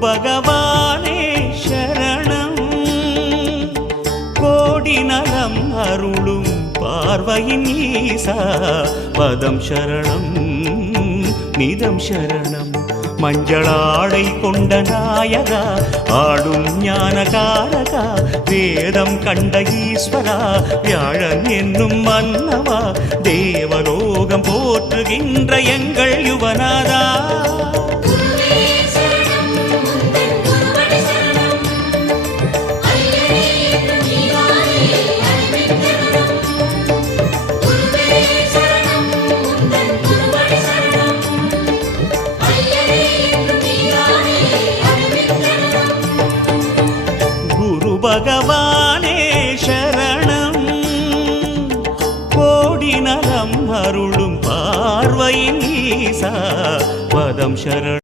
பகவானே சரணம். கோடி நலம் அருளும் பார்வையின் ஈசா பதம் சரணம் நிதம் சரணம். மஞ்சளாடை கொண்ட நாயகா ஆடும் ஞானகாரகா வேதம் கண்ட ஈஸ்வரா வியாழன் என்னும் மன்னவா தேவலோகம் போற்றுகின்ற எங்கள் யுவனாதா. பகவானே சரணம். கோடி நலம் அருளும் பார்வையின் ஈசா பதம் சரணம்.